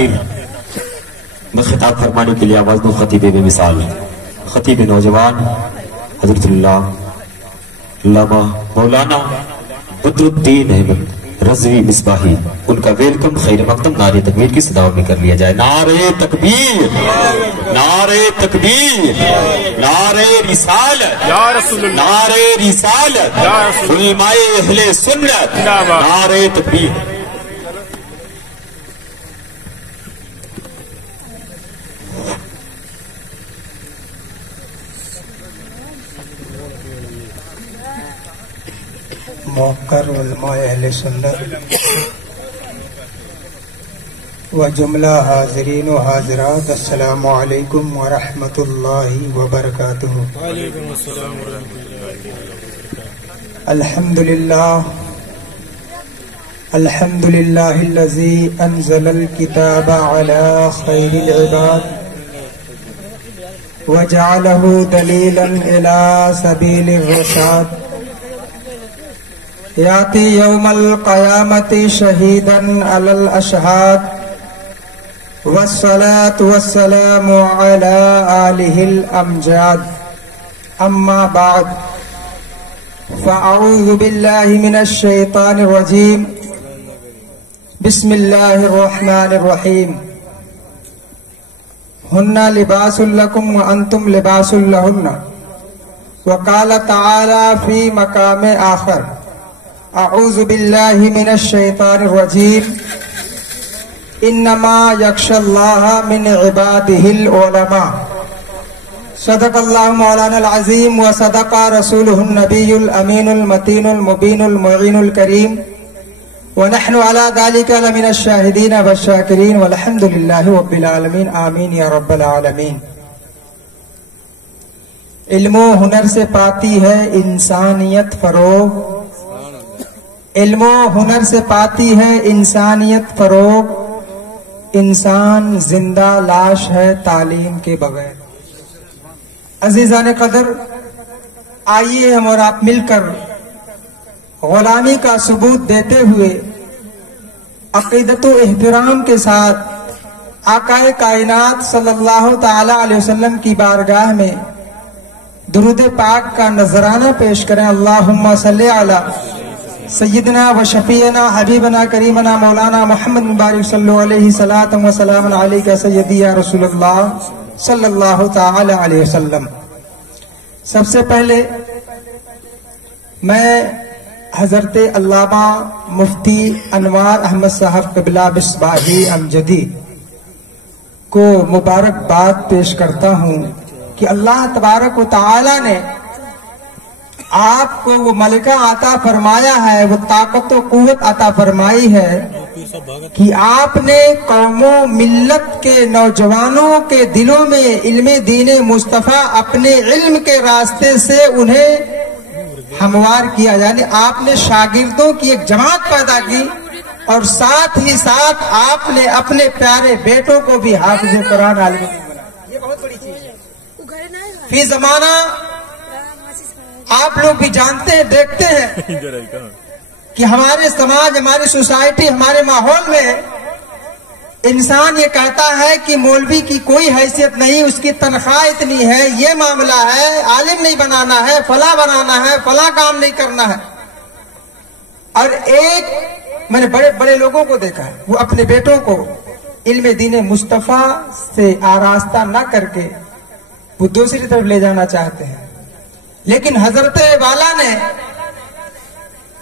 تاخیر میں خطاب فرمانے کے لیے آواز دوں خطیب بے مثال خطیب نوجوان حضرت علامہ مولانا بدر الدین احمد رضوی مصباحی، ان کا ویلکم خیر مقدم نعرے تکبیر کی صداؤں میں کر لیا جائے۔ نعرے تکبیر، نعرے تکبیر، نعرے رسالت، نعرے رسالت، علماء اہل سنت، نعرے تکبیر۔ موقر علماء اہل سنت و جملہ حاضرین و حاضرات، السلام علیکم ورحمۃ اللہ وبرکاتہ۔ الحمد للہ الذی انزل الکتاب علی خیر العباد وجعلہ دلیلا الی سبیل الرشاد، یاتی یوم القیامت شہیدا علی الاشہاد، والصلاة والسلام علی آلہ الامجاد، اما بعد فاعوذ باللہ من الشیطان الرجیم، بسم اللہ الرحمن الرحیم، ہن لباس لکم وانتم لباس لہن، وقال تعالی فی مقام آخر، اعوذ باللہ من الشیطان الرجیم، انما یخشی اللہ من عبادہ العلماء، صدق اللہ مولانا العظیم وصدق رسولہ النبی الامین المتین المبین المعین الکریم، ونحن على ذلك لمن الشاہدین والشاکرین والحمد للہ رب العالمین، آمین یا رب العالمین۔ علم و ہنر سے پاتی ہے انسانیت فروغ، علم و ہنر سے پاتی ہے انسانیت فروغ، انسان زندہ لاش ہے تعلیم کے بغیر۔ عزیزان قدر، آئیے ہم اور آپ مل کر غلامی کا ثبوت دیتے ہوئے عقیدت و احترام کے ساتھ آقا کائنات صلی اللہ تعالی علیہ وسلم کی بارگاہ میں درود پاک کا نذرانہ پیش کریں۔ اللہم صلی علی سیدنا و شفیعنا حبیبنا کریمنا مولانا محمد مبارک صلی علیہ صلاۃ و سلام علیک سیدی یا رسول اللہ صلی اللہ تعالی علیہ وسلم۔ سب سے پہلے میں حضرت علامہ مفتی انوار احمد صاحب قبلہ مصباحی امجدی کو مبارکباد پیش کرتا ہوں کہ اللہ تبارک و تعالی نے آپ کو وہ ملکہ عطا فرمایا ہے، وہ طاقت و قوت عطا فرمائی ہے کہ آپ نے قوم و ملت کے نوجوانوں کے دلوں میں علم دین مصطفیٰ اپنے علم کے راستے سے انہیں ہموار کیا، یعنی آپ نے شاگردوں کی ایک جماعت پیدا کی، اور ساتھ ہی ساتھ آپ نے اپنے پیارے بیٹوں کو بھی حافظ قرآن عالم بنایا۔ یہ بہت بڑی چیز ہے۔ فی زمانہ آپ لوگ بھی جانتے ہیں، دیکھتے ہیں کہ ہمارے سماج، ہماری سوسائٹی، ہمارے ماحول میں انسان یہ کہتا ہے کہ مولوی کی کوئی حیثیت نہیں، اس کی تنخواہ اتنی ہے، یہ معاملہ ہے، عالم نہیں بنانا ہے، فلاں بنانا ہے، فلاں کام نہیں کرنا ہے۔ اور ایک میں نے بڑے بڑے لوگوں کو دیکھا ہے، وہ اپنے بیٹوں کو علم دین مصطفیٰ سے آراستہ نہ کر کے وہ دوسری طرف لے جانا چاہتے ہیں، لیکن حضرت والا نے،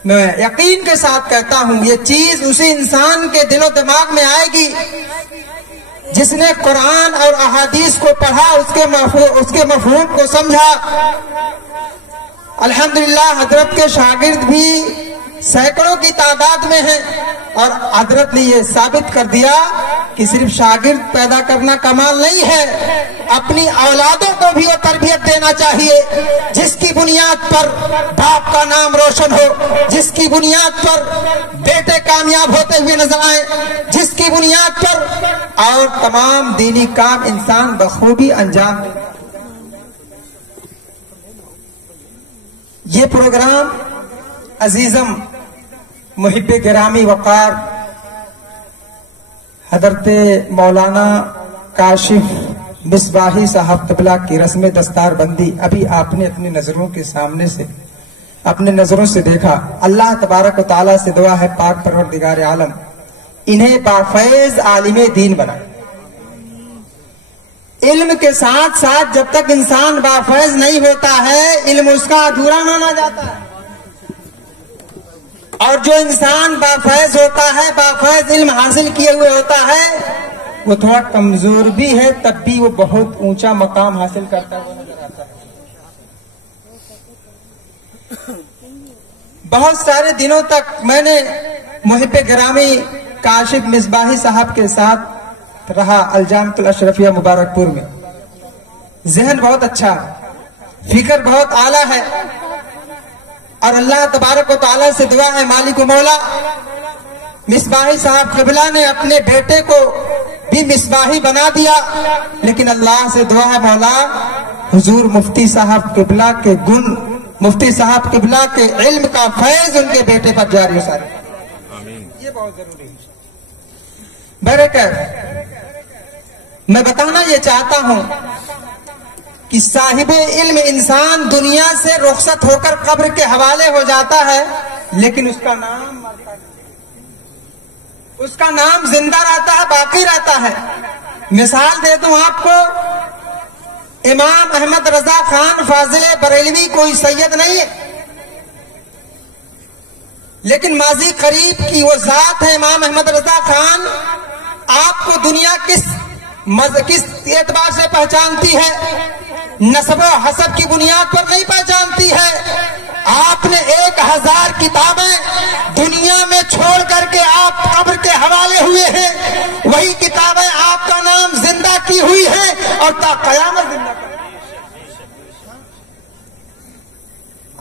میں یقین کے ساتھ کہتا ہوں، یہ چیز اسی انسان کے دل و دماغ میں آئے گی جس نے قرآن اور احادیث کو پڑھا، اس کے مفہوم کو سمجھا۔ الحمدللہ حضرت کے شاگرد بھی سینکڑوں کی تعداد میں ہیں، اور حضرت نے یہ ثابت کر دیا کہ صرف شاگرد پیدا کرنا کمال نہیں ہے، اپنی اولادوں کو بھی وہ تربیت دینا چاہیے جس کی بنیاد پر باپ کا نام روشن ہو، جس کی بنیاد پر بیٹے کامیاب ہوتے ہوئے نظر آئیں، جس کی بنیاد پر اور تمام دینی کام انسان بخوبی انجام دے۔ یہ پروگرام عزیزم محب گرامی وقار حضرت مولانا کاشف مصباحی صاحب قبلہ کی رسم دستار بندی ابھی آپ نے اپنی نظروں کے سامنے سے اپنے نظروں سے دیکھا. اللہ تبارک و تعالیٰ سے دعا ہے پاک پروردگار عالم انہیں بافیض عالم دین بنائے. علم کے ساتھ ساتھ جب تک انسان بافیض نہیں ہوتا ہے علم اس کا ادھورا مانا جاتا ہے. اور جو انسان بافیض ہوتا ہے, بافیض علم حاصل کیے ہوئے ہوتا ہے, وہ تھوڑا کمزور بھی ہے تب بھی وہ بہت اونچا مقام حاصل کرتا ہوا نظر آتا ہے. بہت سارے دنوں تک میں نے محب گرامی کاشف مصباحی صاحب کے ساتھ رہا الجامعۃ الاشرفیہ مبارک پور میں. ذہن بہت اچھا, فکر بہت اعلیٰ ہے, اور اللہ تبارک و تعالیٰ سے دعا ہے مالک و مولا مصباحی صاحب قبلہ نے اپنے بیٹے کو بھی مصباحی بنا دیا, لیکن اللہ سے دعا ہے مولا حضور مفتی صاحب قبلہ کے گن, مفتی صاحب قبلہ کے علم کا فیض ان کے بیٹے پر جاری ہو. یہ بہت ضروری ہے. میں بتانا یہ چاہتا ہوں کہ صاحب علم انسان دنیا سے رخصت ہو کر قبر کے حوالے ہو جاتا ہے, لیکن اس کا نام مرتا نہیں, اس کا نام زندہ رہتا ہے, باقی رہتا ہے. مثال دے دوں آپ کو, امام احمد رضا خان فاضل بریلوی کوئی سید نہیں ہے, لیکن ماضی قریب کی وہ ذات ہے امام احمد رضا خان. آپ کو دنیا کس اعتبار سے پہچانتی ہے؟ نسب و حسب کی بنیاد پر نہیں پہچانتی ہے. آپ نے 1000 کتابیں دنیا میں چھوڑ کر کے آپ قبر کے حوالے ہوئے ہیں, وہی کتابیں آپ کا نام زندہ کی ہوئی ہیں اور تا قیامت زندہ کی.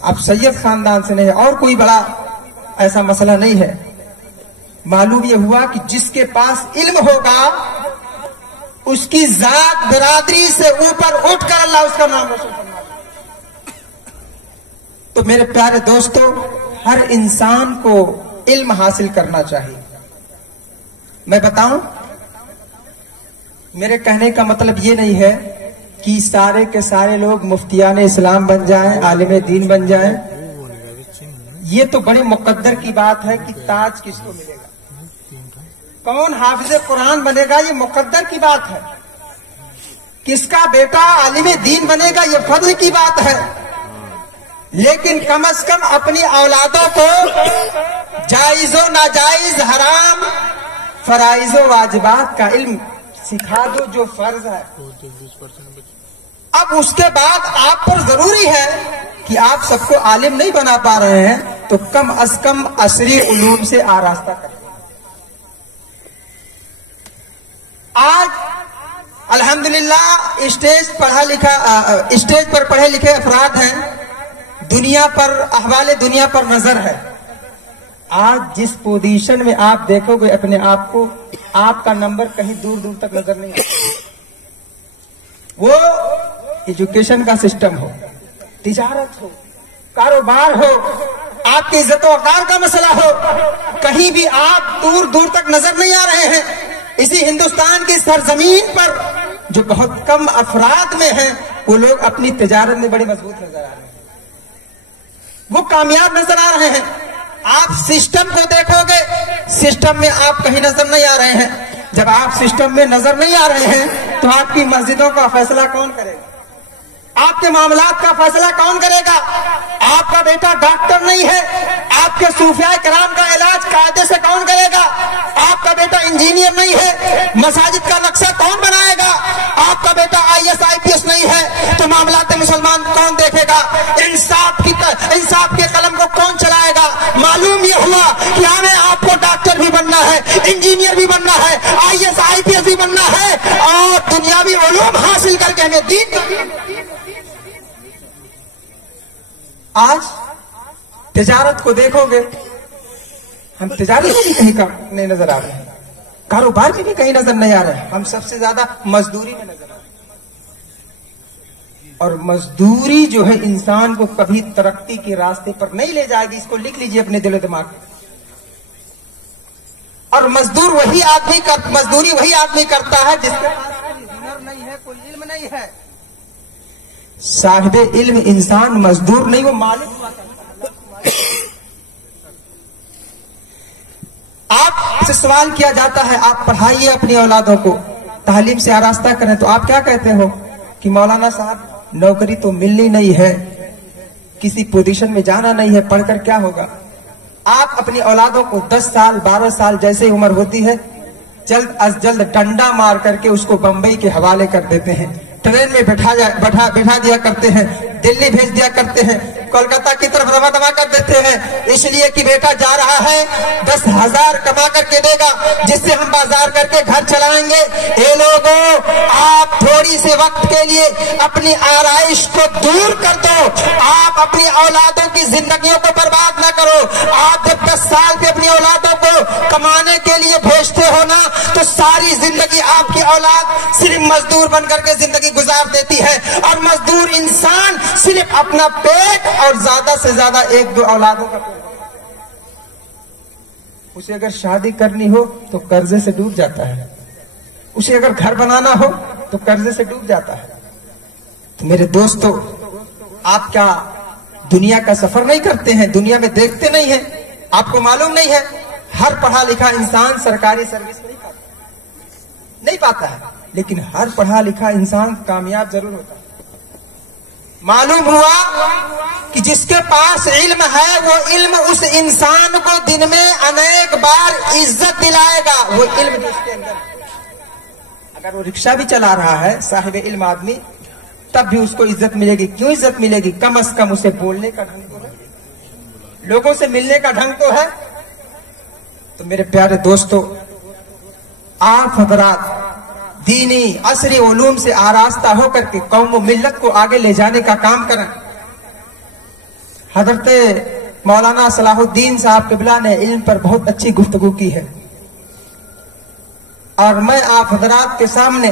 آپ سید خاندان سے نہیں, اور کوئی بڑا ایسا مسئلہ نہیں ہے. معلوم یہ ہوا کہ جس کے پاس علم ہوگا اس کی ذات برادری سے اوپر اٹھ کر اللہ اس کا نام روشن کرنا. تو میرے پیارے دوستو, ہر انسان کو علم حاصل کرنا چاہیے. میں بتاؤں, میرے کہنے کا مطلب یہ نہیں ہے کہ سارے کے سارے لوگ مفتیان اسلام بن جائیں, عالم دین بن جائیں. یہ تو بڑی مقدر کی بات ہے کہ تاج کس کو ملے گا, کون حافظ قرآن بنے گا, یہ مقدر کی بات ہے. کس کا بیٹا عالم دین بنے گا یہ فضل کی بات ہے. لیکن کم از کم اپنی اولادوں کو جائز و ناجائز, حرام فرائض و واجبات کا علم سکھا دو جو فرض ہے. اب اس کے بعد آپ پر ضروری ہے کہ آپ سب کو عالم نہیں بنا پا رہے ہیں تو کم از کم عصری علوم سے آراستہ کریں. آج الحمدللہ اسٹیج پر پڑھے لکھے افراد ہیں, دنیا پر احوال دنیا پر نظر ہے. آج جس پوزیشن میں آپ دیکھو گے اپنے آپ کو, آپ کا نمبر کہیں دور دور تک نظر نہیں آتا. وہ ایجوکیشن کا سسٹم ہو, تجارت ہو, کاروبار ہو, آپ کی عزت و وقار کا مسئلہ ہو, کہیں بھی آپ دور دور تک نظر نہیں آ رہے ہیں. اسی ہندوستان کی سرزمین پر جو بہت کم افراد میں ہیں وہ لوگ اپنی تجارت میں بڑے مضبوط نظر آ رہے ہیں, وہ کامیاب نظر آ رہے ہیں. آپ سسٹم کو دیکھو گے, سسٹم میں آپ کہیں نظر نہیں آ رہے ہیں. جب آپ سسٹم میں نظر نہیں آ رہے ہیں تو آپ کی مسجدوں کا فیصلہ کون کرے گا, آپ کے معاملات کا فیصلہ کون کرے گا؟ آپ کا بیٹا ڈاکٹر نہیں ہے, آپ کے صوفیاء کرام کا علاج قاعدے سے کون کرے گا؟ آپ کا بیٹا انجینئر نہیں ہے, مساجد کا نقشہ کون بنائے گا؟ آپ کا بیٹا IAS IPS نہیں ہے تو معاملات مسلمان کون دیکھے گا؟ انصاف کے قلم کو کون چلائے گا؟ معلوم یہ ہوا کہ ہمیں آپ کو ڈاکٹر بھی بننا ہے, انجینئر بھی بننا ہے, IAS IPS بھی بننا ہے, اور دنیاوی علوم حاصل کر کے ہمیں دین. آج تجارت کو دیکھو گے, ہم تجارت میں بھی کہیں نہیں نظر آ رہے ہیں, کاروبار میں بھی کہیں نظر نہیں آ رہے ہیں. ہم سب سے زیادہ مزدوری میں نظر آ رہے ہیں, اور مزدوری جو ہے انسان کو کبھی ترقی کے راستے پر نہیں لے جائے گی. اس کو لکھ لیجئے اپنے دل و دماغ میں. اور مزدوری وہی آدمی کرتا ہے جس کے پاس کوئی ہنر نہیں ہے، کوئی علم نہیں ہے۔ صاحب علم انسان مزدور نہیں، وہ مالک ہوا کرتا ہے۔ آپ سے سوال کیا جاتا ہے آپ پڑھائیے اپنی اولادوں کو، تعلیم سے آراستہ کریں، تو آپ کیا کہتے ہو کہ مولانا صاحب نوکری تو ملنی نہیں ہے، کسی پوزیشن میں جانا نہیں ہے، پڑھ کر کیا ہوگا؟ آپ اپنی اولادوں کو 10 سال 12 سال جیسے عمر ہوتی ہے جلد از جلد ڈنڈا مار کر کے اس کو بمبئی کے حوالے کر دیتے ہیں، ٹرین میں بٹھا دیا کرتے ہیں، دلی بھیج دیا کرتے ہیں، کولکاتہ کی طرف روا کر دیتے ہیں، اس لیے کہ بیٹا جا رہا ہے 10,000 کما کر کے دے گا جس سے ہم بازار کر کے گھر چلائیں گے۔ اے لوگوں، آپ تھوڑی سے وقت کے لیے اپنی آرائش کو دور کر دو، آپ اپنی اولادوں کی زندگیوں کو برباد نہ کرو۔ آپ جب 10 سال پہ اپنی اولادوں کو کمانے کے لیے بھیجتے ہو نا، تو ساری زندگی آپ کی اولاد صرف مزدور بن کر کے زندگی گزار دیتی ہے، اور مزدور انسان صرف اپنا پیٹ اور زیادہ سے زیادہ 1-2 اولادوں کا پیٹ، اسے اگر شادی کرنی ہو تو قرضے سے ڈوب جاتا ہے، اسے اگر گھر بنانا ہو تو قرضے سے ڈوب جاتا ہے۔ تو میرے دوستو، آپ کیا دنیا کا سفر نہیں کرتے ہیں؟ دنیا میں دیکھتے نہیں ہیں؟ آپ کو معلوم نہیں ہے ہر پڑھا لکھا انسان سرکاری سروس نہیں پاتا ہے، لیکن ہر پڑھا لکھا انسان کامیاب ضرور ہوتا ہے۔ معلوم ہوا کہ جس کے پاس علم ہے وہ علم اس انسان کو دن میں انیک بار عزت دلائے گا۔ وہ علم جو اس کے اندر ہے، اگر وہ رکشہ بھی چلا رہا ہے صاحب علم آدمی، تب بھی اس کو عزت ملے گی۔ کیوں عزت ملے گی؟ کم از کم اسے بولنے کا ڈھنگ تو ہے، لوگوں سے ملنے کا ڈھنگ تو ہے۔ تو میرے پیارے دوستو، آپ حضرات دینی عصری علوم سے آراستہ ہو کر کے قوم و ملت کو آگے لے جانے کا کام کریں۔ حضرت مولانا صلاح الدین صاحب قبلہ نے علم پر بہت اچھی گفتگو کی ہے، اور میں آپ حضرات کے سامنے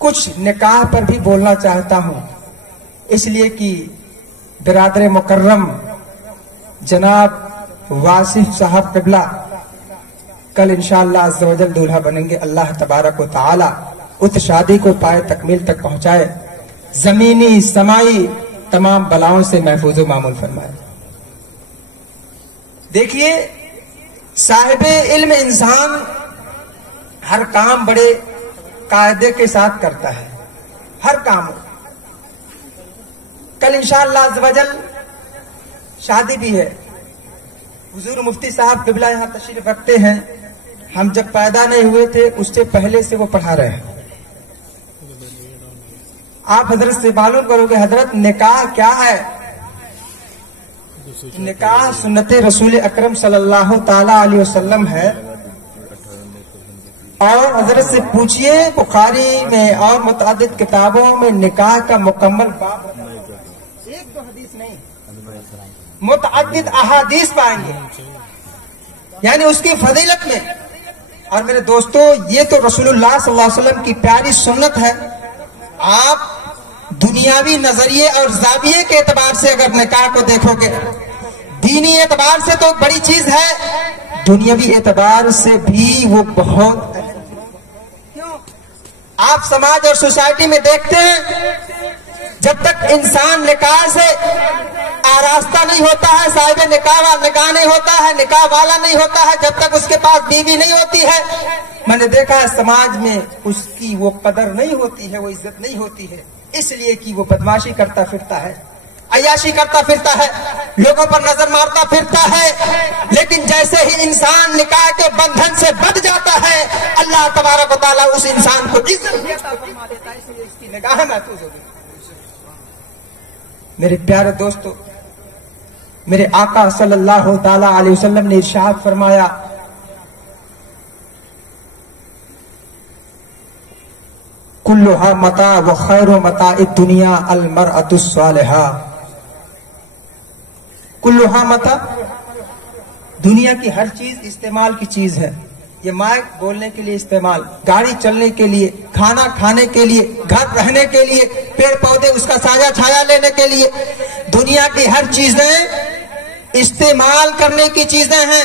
کچھ نکاح پر بھی بولنا چاہتا ہوں، اس لیے کہ برادر مکرم جناب واصف صاحب قبلہ کل انشاءاللہ عز و جل دولہا بنیں گے۔ اللہ تبارک و تعالی اس شادی کو پائے تکمیل تک پہنچائے، زمینی سمائی تمام بلاؤں سے محفوظ و معمول فرمائے۔ دیکھیے، صاحب علم انسان ہر کام بڑے قاعدے کے ساتھ کرتا ہے، ہر کام۔ کل انشاءاللہ عز و جل شادی بھی ہے، حضور مفتی صاحب قبلہ یہاں تشریف رکھتے ہیں، ہم جب پیدا نہیں ہوئے تھے اس سے پہلے سے وہ پڑھا رہے ہیں۔ آپ حضرت سے معلوم کرو گے حضرت نکاح کیا ہے؟ نکاح سنت رسول اکرم صلی اللہ تعالی علیہ وسلم ہے، اور حضرت سے پوچھئے بخاری میں اور متعدد کتابوں میں نکاح کا مکمل باب، 1-2 حدیث نہیں، متعدد احادیث پائیں گے، یعنی اس کی فضیلت میں۔ اور میرے دوستو، یہ تو رسول اللہ صلی اللہ علیہ وسلم کی پیاری سنت ہے۔ آپ دنیاوی نظریے اور زاویے کے اعتبار سے اگر نکاح کو دیکھو گے، دینی اعتبار سے تو بڑی چیز ہے، دنیاوی اعتبار سے بھی وہ بہت اہم۔ آپ سماج اور سوسائٹی میں دیکھتے ہیں، جب تک انسان نکاح سے آراستہ نہیں ہوتا ہے، صاحب نکاح نہیں ہوتا ہے، نکاح والا نہیں ہوتا ہے، جب تک اس کے پاس بیوی نہیں ہوتی ہے، میں نے دیکھا ہے سماج میں اس کی وہ قدر نہیں ہوتی ہے، وہ عزت نہیں ہوتی ہے، اس لیے کہ وہ بدماشی کرتا پھرتا ہے، عیاشی کرتا پھرتا ہے، لوگوں پر نظر مارتا پھرتا ہے۔ لیکن جیسے ہی انسان نکاح کے بندھن سے بندھ جاتا ہے، اللہ تبارک و تعالیٰ اس انسان کو عزت عطا فرما دیتا ہے، اس لیے اس کی نگاہیں محفوظ ہوگی۔ میرے پیارے دوستو، میرے آقا صلی اللہ تعالی علیہ وسلم نے ارشاد فرمایا، کلھا متاع وخیر متاع الدنیا المرأۃ الصالحہ۔ کلھا متاع، دنیا کی ہر چیز استعمال کی چیز ہے، یہ مائک بولنے کے لیے استعمال، گاڑی چلنے کے لیے، کھانا کھانے کے لیے، گھر رہنے کے لیے، پیڑ پودے اس کا سایہ چھایا لینے کے لیے، دنیا کی ہر چیزیں استعمال کرنے کی چیزیں ہیں۔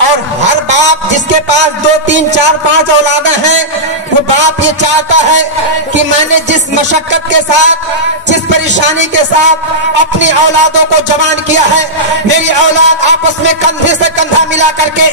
اور ہر باپ جس کے پاس 2 3 4 5 اولادیں ہیں وہ باپ یہ چاہتا ہے کہ میں نے جس مشقت کے ساتھ جس پریشانی کے ساتھ اپنی اولادوں کو جوان کیا ہے میری اولاد آپس میں کندھے سے کندھا ملا کر کے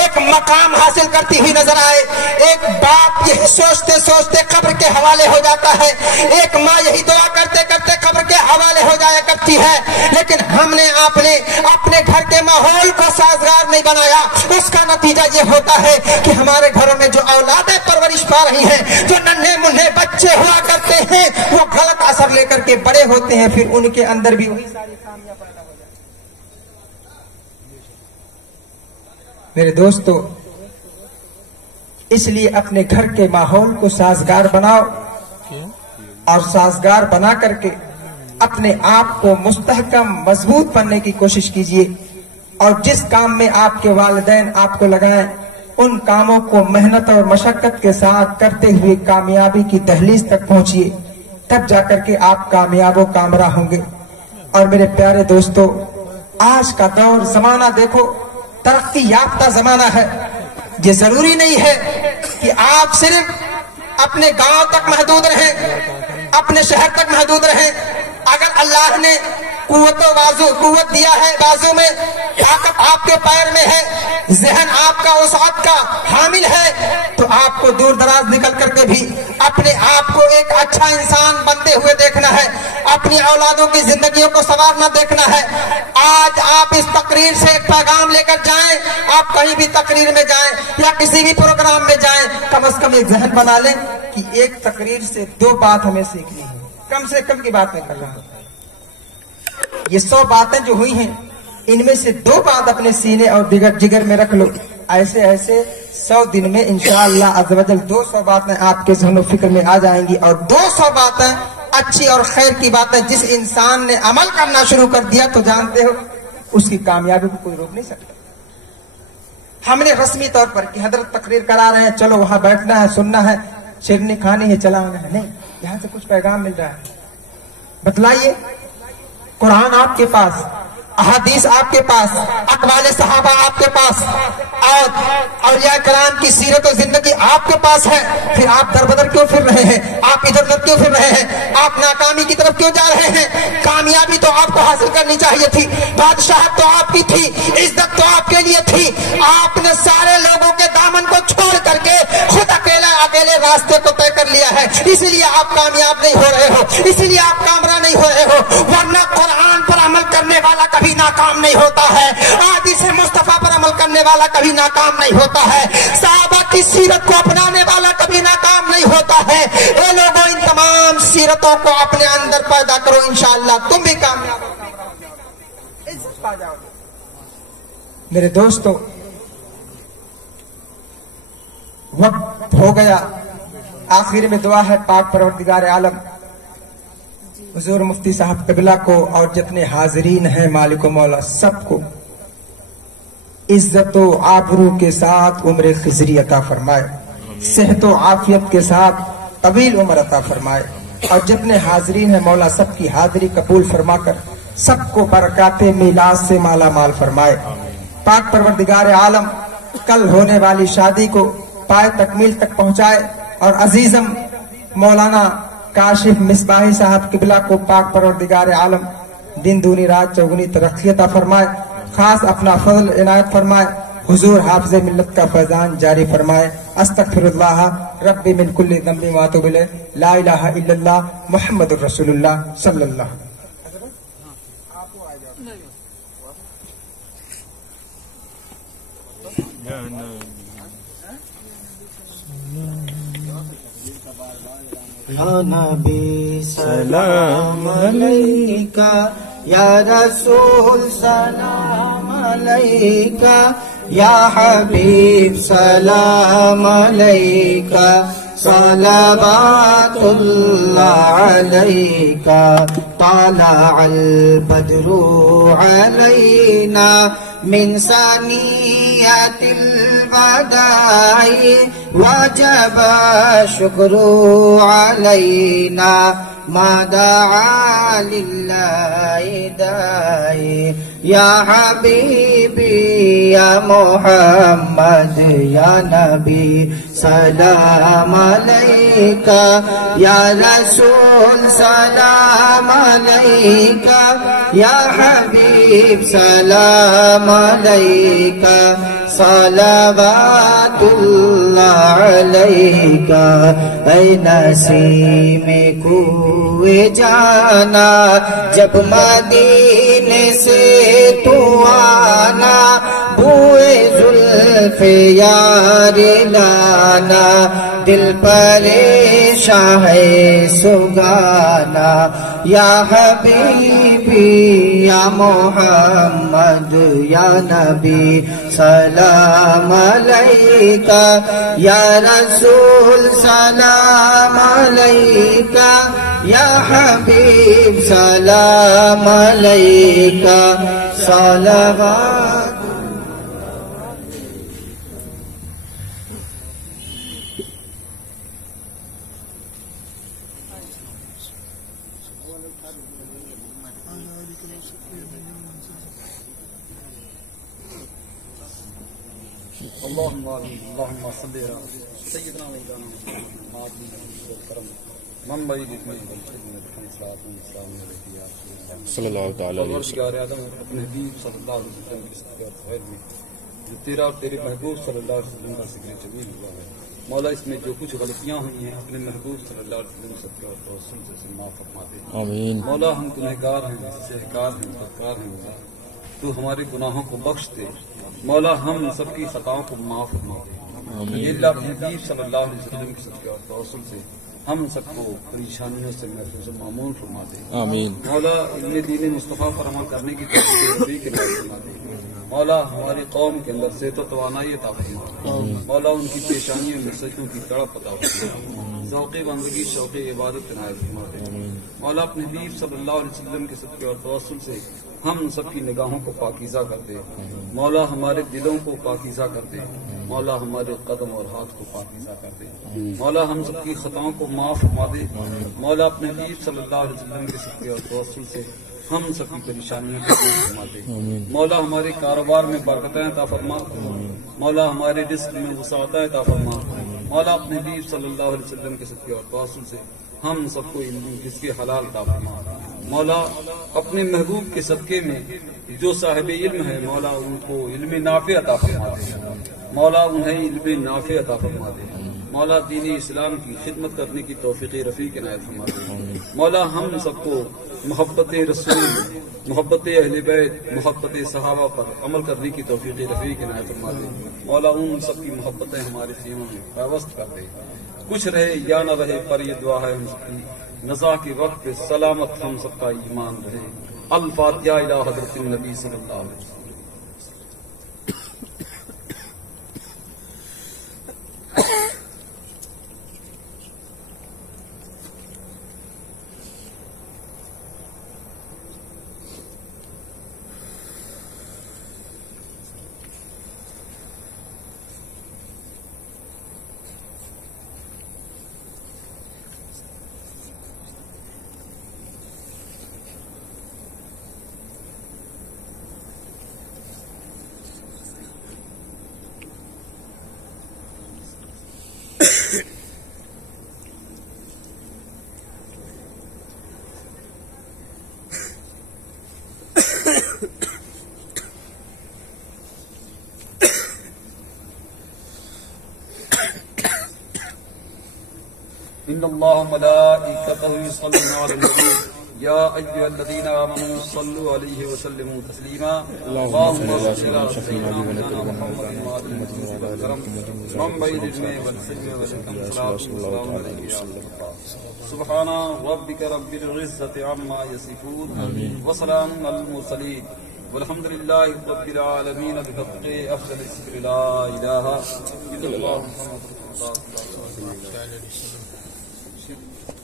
ایک مقام حاصل کرتی ہوئی نظر آئے. ایک باپ یہ سوچتے سوچتے قبر کے حوالے ہو جاتا ہے, ایک ماں یہی دعا کرتے کرتے قبر کے حوالے ہو جایا کرتی ہے. لیکن ہم نے آپ نے اپنے گھر کے ماحول کو سازگار نہیں بنایا. اس کا نتیجہ یہ ہوتا ہے کہ ہمارے گھروں میں جو اولادیں پرورش پا رہی ہیں, جو ننھے منھے بچے ہوا کرتے ہیں, وہ غلط اثر لے کر کے بڑے ہوتے ہیں, پھر ان کے اندر بھی وہی ساری خامیاں پیدا ہو جاتی ہیں. میرے دوستو, اس لیے اپنے گھر کے ماحول کو سازگار بناؤ اور سازگار بنا کر کے اپنے آپ کو مستحکم مضبوط بننے کی کوشش کیجیے. اور جس کام میں آپ کے والدین آپ کو لگائیں ان کاموں کو محنت اور مشقت کے ساتھ کرتے ہوئے کامیابی کی دہلیز تک پہنچیے, تب جا کر کے آپ کامیاب و کامرا ہوں گے. اور میرے پیارے دوستو, آج کا دور زمانہ دیکھو, ترقی یافتہ زمانہ ہے. یہ ضروری نہیں ہے کہ آپ صرف اپنے گاؤں تک محدود رہیں, اپنے شہر تک محدود رہیں. اگر اللہ نے قوت دیا ہے, بازو میں طاقت آپ کے پیر میں ہے, ذہن آپ کا وسعت کا حامل ہے, تو آپ کو دور دراز نکل کر کے بھی اپنے آپ کو ایک اچھا انسان بنتے ہوئے دیکھنا ہے, اپنی اولادوں کی زندگیوں کو سنوارنا دیکھنا ہے. آج آپ اس تقریر سے ایک پیغام لے کر جائیں, آپ کہیں بھی تقریر میں جائیں یا کسی بھی پروگرام میں جائیں, کم از کم ایک ذہن بنا لیں کہ ایک تقریر سے 2 بات ہمیں سیکھنی ہے. کم سے کم کی بات میں کر رہا ہوں. یہ 100 باتیں جو ہوئی ہیں ان میں سے 2 بات اپنے سینے اور جگر میں رکھ لو. ایسے 100 دن میں انشاءاللہ عز و جل 200 باتیں آپ کے ذہن و فکر میں آ جائیں گی. اور 200 باتیں اچھی اور خیر کی باتیں جس انسان نے عمل کرنا شروع کر دیا تو جانتے ہو اس کی کامیابی کو کوئی روک نہیں سکتا. ہم نے رسمی طور پر کہ حضرت تقریر کرا رہے ہیں, چلو وہاں بیٹھنا ہے, سننا ہے, شیرنی کھانی ہے, چلا ہونا ہے, نہیں. یہاں سے کچھ پیغام مل رہا ہے. بتلائیے, قرآن آپ کے پاس, احادیث آپ کے پاس, اقوال صحابہ آپ کے پاس, اور اولیاء کرام کی سیرت و زندگی آپ کے پاس ہے. پھر آپ در بدر کیوں پھر رہے ہیں, آپ ادھر ادھر کیوں پھر رہے ہیں, آپ ناکامی کی طرف کیوں جا رہے ہیں؟ کامیابی تو آپ کو حاصل کرنی چاہیے تھی, بادشاہت تو آپ کی تھی, عزت تو آپ کے لیے تھی. آپ نے سارے لوگوں کے دامن کو چھوڑ کر کے خود اکیلے راستے کو طے کر لیا ہے. اسی لیے آپ کامیاب نہیں ہو رہے ہو, اسی لیے آپ کامرا نہیں ہو رہے ہو. ورنہ قرآن پر عمل کرنے والا کبھی ناکام نہیں ہوتا ہے, حدیث مصطفیٰ پر عمل کرنے والا کبھی ناکام نہیں ہوتا ہے, صحابہ کی سیرت کو اپنانے والا کبھی ناکام نہیں ہوتا ہے. اے لوگوں, ان تمام سیرتوں کو اپنے اندر پیدا کرو, انشاءاللہ تم بھی کامیاب عزت پا جاؤ گے. میرے دوستو, وقت ہو گیا. آخر میں دعا ہے پاک پروردگار عالم حضور مفتی صاحب قبلہ کو اور جتنے حاضرین ہیں مالک و مولا سب کو عزت و آبرو کے ساتھ عمر خضری عطا فرمائے, صحت و عافیت کے ساتھ طویل عمر عطا فرمائے. اور جتنے حاضرین ہیں مولا سب کی حاضری قبول فرما کر سب کو برکات میلاد سے مالا مال فرمائے. پاک پروردگار عالم کل ہونے والی شادی کو پائے تکمیل تک پہنچائے, اور عزیزم مولانا کاشف مصباحی صاحب قبلہ کو پاک پروردگار عالم دن دونی رات چوگنی ترقی عطا فرمائے. خاص اپنا فضل عنایت فرمائے, حضور حافظ ملت کا فیضان جاری فرمائے. استغفر اللہ رب من کل ذنب واتوب الیہ, لا الہ الا اللہ محمد الرسول اللہ صلی اللہ. یا نبی سلام علیکہ, یا رسول سلام علیکہ, یا حبیب سلام علیکہ, صلوات اللہ علیکہ. طلع البدر علینا من ثنیۃ الوداع داعي وجب الشكر علينا ما دعا لله داعي يا حبيبي يا محمد يا نبي سلام عليك يا رسول سلام عليك يا حبيب سلام عليك صلوات الله عليك اے نسیم کوئے جانا جب مدینے سے تو آنا بوئے زلف یار لانا دل پریشاں ہے سگانا یا حبیبی یا محمد یا نبی سلام علیکہ یا رسول سلام علیکہ یا حبیب سلام علیکہ صلوات اللهم صل على سيدنا مولانا محمد وسلم من بعيد من صلی اللہ تعالی علیہ وسلم اپنے حبیب صلی اللہ علیہ وسلم کے صدقے اور خیر میں جو تیرا اور تیرے محبوب صلی اللہ علیہ وسلم کا ذکر جمیل ہوا ہے مولا اس میں جو کچھ غلطیاں ہوئی ہیں اپنے محبوب صلی اللہ علیہ وسلم صدقے اور توسل سے معاف فرما دے آمین مولا ہم گنہگار ہیں سہکار ہیں بدکار ہیں مولا تو ہمارے گناہوں کو بخش دے مولا ہم سب کی خطاؤں کو معاف فرما دے یہ اللہ اپنے حبیب صلی اللہ علیہ وسلم کے صدقے اور توسل سے ہم سب کو پریشانیوں سے محفوظ و معمول فرما دے آمین مولا علم دین مصطفیٰ پر عمل کرنے کی توفیق فرما دے مولا ہماری قوم کے اندر صحت و توانائی عطا فرما مولا ان کی پیشانیوں میں سچوں کی تڑپ عطا فرما ذوق بندگی شوق عبادت عنایت فرما دے مولا اپنے حبیب صلی اللہ علیہ وسلم کے صدقے اور توسل سے ہم سب کی نگاہوں کو پاکیزہ کر دے مولا ہمارے دلوں کو پاکیزہ کر دے مولا ہمارے قدم اور ہاتھ کو پاکیزہ کر دے مولا ہم سب کی خطاؤں کو معاف فرما دے مولا اپنے حبیب صلی اللہ علیہ وسلم کے صدقے اور توسل سے ہم سب کی پریشانیوں کو دور فرما دے مولا ہمارے کاروبار میں برکتیں عطا فرما مولا ہمارے رزق میں وسعت عطا فرما مولا اپنے حبیب صلی اللہ علیہ وسلم کے صدقے اور توسل سے ہم سب کو جس کے حلال عطا فرما مولا اپنے محبوب کے صدقے میں جو صاحب علم ہے مولا ان کو علم نافع عطا فرما دے مولا انہیں علم نافع عطا فرما دے مولا دین اسلام کی خدمت کرنے کی توفیق رفیق عنایت فرما دے مولا ہم سب کو محبت رسول محبت اہل بیت محبت صحابہ پر عمل کرنے کی توفیق رفیق عنایت فرما دے مولا ان سب کی محبتیں ہمارے سینوں میں پیوست کر دے کچھ رہے یا نہ رہے پر یہ دعا ہے ہم سب کی نزا کے وقت پہ سلامت ہم سب کا ایمان رہے الفاتحہ الی حضرت النبی صلی اللہ علیہ وسلم ان اللہ ملائکتہ یصلون علی النبی یا ایھا الذین آمنوا صلوا علیہ وسلموا تسلیما اللهم صل علی سیدنا محمد وعلى آلہ من بین الجمع والسجن والسلام علیہ سبحان ربک رب العزۃ عما یصفون وسلام علی المرسلین والحمد للہ رب العالمین بحق افضل الذکر لا الہ الا اللہ محمد رسول اللہ